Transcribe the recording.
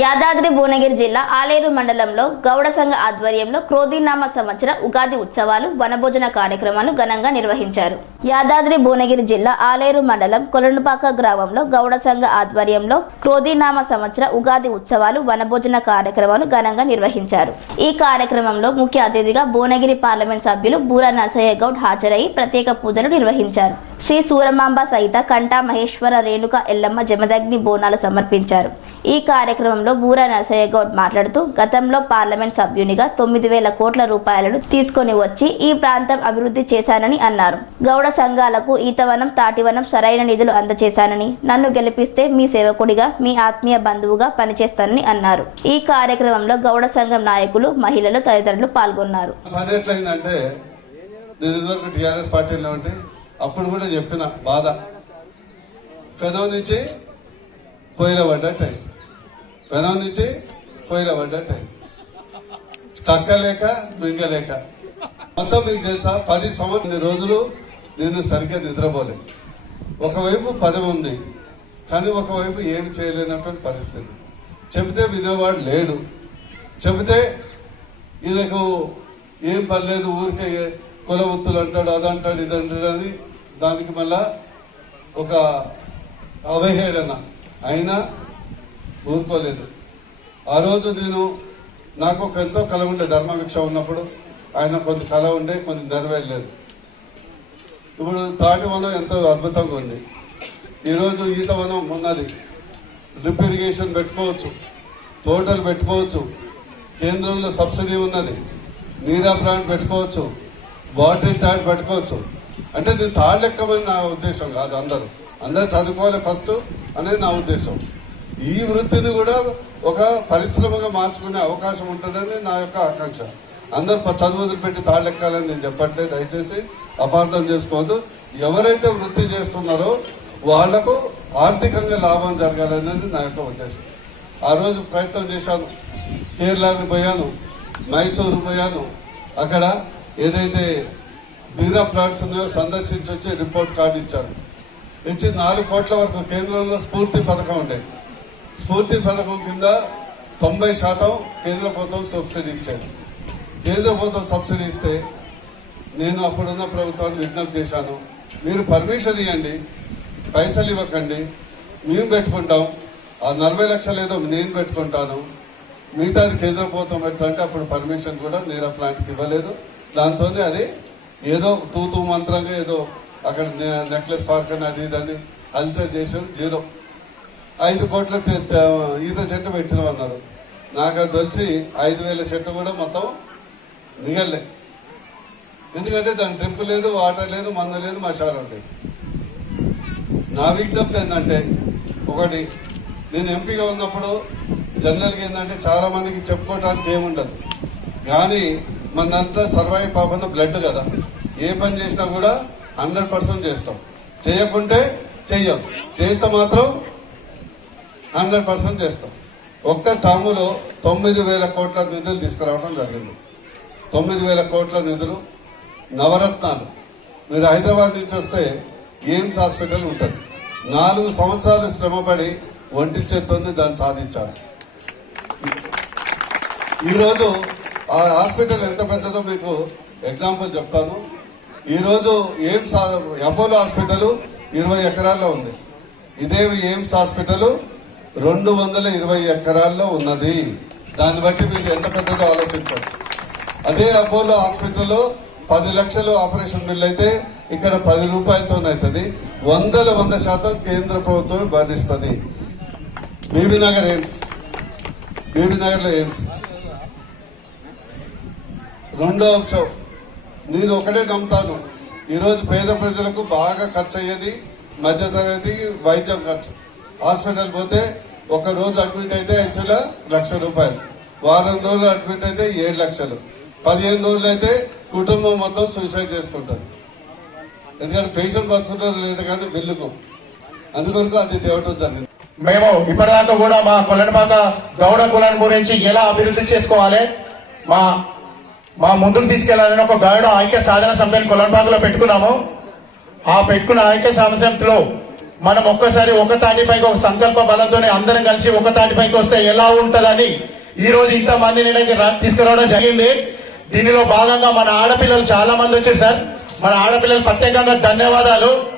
యాదాద్రి భువనగిరి జిల్లా ఆలేరు మండలంలో గౌడ సంఘ ఆధ్వర్యంలో క్రోధీనామ సంవత్సర ఉగాది ఉత్సవాలు వనభోజన కార్యక్రమాలు ఘనంగా నిర్వహించారు. యాదాద్రి భువనగిరి జిల్లా ఆలేరు మండలం కొలనుపాక గ్రామంలో గౌడ సంఘ ఆధ్వర్యంలో క్రోధీనామ సంవత్సర ఉగాది ఉత్సవాలు వనభోజన కార్యక్రమాలు ఘనంగా నిర్వహించారు. ఈ కార్యక్రమంలో ముఖ్య అతిథిగా భువనగిరి పార్లమెంట్ సభ్యులు బూర నరసయ్య గౌడ్ హాజరై ప్రత్యేక పూజలు నిర్వహించారు. శ్రీ సూరమాంబ సహిత కంఠా మహేశ్వర రేణుక ఎల్లమ్మ జమదగ్ని బోనాలు సమర్పించారు. ఈ కార్యక్రమంలో బూర నరసయ్య గౌడ్ మాట్లాడుతూ గతంలో పార్లమెంట్ సభ్యునిగా తొమ్మిది వేల కోట్ల రూపాయలను తీసుకొని వచ్చి ఈ ప్రాంతం అభివృద్ధి చేశానని అన్నారు. గౌడ సంఘాలకు ఈతవనం తాటివనం సరైన నిధులు అందజేశానని నన్ను గెలిపిస్తే మీ సేవకుడిగా మీ ఆత్మీయ బంధువుగా పనిచేస్తానని అన్నారు. ఈ కార్యక్రమంలో గౌడ సంఘం నాయకులు మహిళలు తదితరులు పాల్గొన్నారు. టీఆర్ఎస్ పార్టీలో ఉంటే అప్పుడు కూడా చెప్పిన బాధ. పెదవ నుంచి పొయ్యిలో పడ్డట్టు. పెనం నుంచి పొయ్యిలో పడ్డట్టు అయింది కక్కలేక మింగలేక. మొత్తం మీకు తెలుసా? పది సంవత్సరం రోజులు నేను సరిగ్గా నిద్రపోలేదు. ఒకవైపు పదం ఉంది కానీ ఒకవైపు ఏం చేయలేనటువంటి పరిస్థితి. చెబితే వినేవాడు లేడు. చెబితే ఈయనకు ఏం పర్లేదు ఊరికే కుల వృత్తులు అంటాడు అదంటాడు ఇది అంటాడు అని దానికి మళ్ళా ఒక అవహేళన. అయినా ఊరుకోలేదు. ఆ రోజు నేను నాకు ఒక ఎంతో కళ ఉండే ధర్మభిక్ష ఉన్నప్పుడు ఆయన కొంత కళ ఉండే కొంత నెరవేరలేదు. ఇప్పుడు తాటి వనం ఎంతో అద్భుతంగా ఉంది. ఈరోజు ఈత వనం ఉన్నది. డ్రిప్ ఇరిగేషన్ పెట్టుకోవచ్చు తోటలు పెట్టుకోవచ్చు కేంద్రంలో సబ్సిడీ ఉన్నది నీరా ప్లాంట్ పెట్టుకోవచ్చు వాటర్ ట్యాంక్ పెట్టుకోవచ్చు. అంటే నేను తాళ్ళెక్కమని నా ఉద్దేశం కాదు అందరూ. అందరూ చదువుకోవాలి ఫస్ట్ అనేది నా ఉద్దేశం. ఈ వృత్తిని కూడా ఒక పరిశ్రమగా మార్చుకునే అవకాశం ఉంటుందని నా యొక్క ఆకాంక్ష. అందరు చదువులు చదువు వదిలిపెట్టి తాళ్ళెక్కాలని నేను చెప్పట్లేదు. దయచేసి అపార్థం చేసుకోవద్దు. ఎవరైతే వృత్తి చేస్తున్నారో వాళ్ళకు ఆర్థికంగా లాభం జరగాలనేది నా యొక్క ఉద్దేశం. ఆ రోజు ప్రయత్నం చేశాను. కేరళకి పోయాను. మైసూరు పోయాను. అక్కడ ఏదైతే దీరా ప్లాంట్స్ ఉన్నాయో సందర్శించి వచ్చి రిపోర్ట్ కార్డు ఇచ్చాను ఇచ్చి నాలుగు కోట్ల వరకు కేంద్రంలో స్ఫూర్తి పథకం ఉండేది. స్ఫూర్తి పథకం కింద తొంభై శాతం కేంద్ర ప్రభుత్వం సబ్సిడీ ఇచ్చారు. కేంద్ర ప్రభుత్వం సబ్సిడీ ఇస్తే నేను అప్పుడున్న ప్రభుత్వాన్ని విజ్ఞప్తి చేశాను. మీరు పర్మిషన్ ఇవ్వండి పైసలు ఇవ్వకండి మేము పెట్టుకుంటాం. ఆ నలభై లక్షలు ఏదో నేను పెట్టుకుంటాను. మిగతాది కేంద్ర ప్రభుత్వం పెడుతుంటే అప్పుడు పర్మిషన్ కూడా నీరా ప్లాంట్కి ఇవ్వలేదు. దాంతోనే అది ఏదో తూతూ మంత్రంగా ఏదో అక్కడ నెక్లెస్ పార్క్ అని అది ఇదని అల్చర్ చేశారు. జీరో ఐదు కోట్ల ఈత చెట్టు పెట్టినామన్నారు నాకు అది వచ్చి ఐదు వేల చెట్టు కూడా మొత్తం మిగల్లే. ఎందుకంటే దాని ట్రిప్ లేదు వాటర్ లేదు మంద లేదు మసాలా లేదు నా విజ్ఞప్తి ఏంటంటే ఒకటి నేను ఎంపీగా ఉన్నప్పుడు జనరల్గా ఏంటంటే చాలా మందికి చెప్పుకోవటానికి ఏముండదు కానీ మనంతా సర్వైవ్ పాపన బ్లడ్ కదా. ఏ పని చేసినా కూడా హండ్రెడ్ పర్సెంట్ చేస్తాం. చేయకుంటే చెయ్యం. చేస్తే మాత్రం హండ్రెడ్ పర్సెంట్ చేస్తాం. ఒక్క టర్ములో తొమ్మిది వేల కోట్ల నిధులు తీసుకురావడం జరిగింది. తొమ్మిది వేల కోట్ల నిధులు నవరత్నాలు. మీరు హైదరాబాద్ నుంచి వస్తే ఎయిమ్స్ హాస్పిటల్ ఉంటుంది. నాలుగు సంవత్సరాలు శ్రమపడి ఒంటి చేత్తోంది దాన్ని సాధించారు. ఈరోజు ఆ హాస్పిటల్ ఎంత పెద్దదో మీకు ఎగ్జాంపుల్ చెప్తాను. ఈరోజు ఎయిమ్స్ అపోలో హాస్పిటల్ ఇరవై ఎకరాల్లో ఉంది. ఇదే ఎయిమ్స్ హాస్పిటల్? రెండు వందల ఇరవై ఎకరాల్లో ఉన్నది. దాన్ని బట్టి మీరు ఎంత పెద్దదో ఆలోచించండి. అదే అపోలో హాస్పిటల్లో పది లక్షలు ఆపరేషన్ బిల్ అయితే ఇక్కడ పది రూపాయలతో అవుతుంది. వందల వంద శాతం కేంద్ర ప్రభుత్వం భరిస్తుంది బీబీనగర్ ఎయిమ్స్. బీబీనగర్లో ఎయిమ్స్. రెండో అంశం. నేను ఒకటే నమ్ముతాను. ఈరోజు పేద ప్రజలకు బాగా ఖర్చు అయ్యేది మధ్యతరగతి వైద్యం ఖర్చు. హాస్పిటల్ పోతే ఒక రోజు అడ్మిట్ అయితే ఐసీలో లక్ష రూపాయలు. వారం రోజులు అడ్మిట్ అయితే ఏడు లక్షలు. పదిహేను రోజులు అయితే కుటుంబం మొత్తం సూసైడ్ చేసుకుంటారు ఎందుకంటే పేషెంట్ బతుకుంటారు లేదు కానీ బిల్లుకు. అందుకొరకు అది తేవటం జరిగింది. మేము ఇప్పటిదాకా కూడా మా కొల్లనిపాక గౌడ కులం గురించి ఎలా అభివృద్ధి చేసుకోవాలి మా మా ముందుకు తీసుకెళ్ళాలని ఒక గౌడ ఐక్య సాధన సమితిని కొల్లనపాకలో పెట్టుకున్నాము. ఆ పెట్టుకున్న ఐక్య సమితిలో మనం ఒక్కసారి ఒక తాటిపైకి ఒక సంకల్ప బలంతోనే అందరం కలిసి ఒక తాటిపైకి వస్తే ఎలా ఉంటుందని ఈ రోజు ఇంత మందిని తీసుకురావడం జరిగింది. దీనిలో భాగంగా మన ఆడపిల్లలు చాలా మంది వచ్చారు సార్. మన ఆడపిల్లలు ప్రత్యేకంగా ధన్యవాదాలు.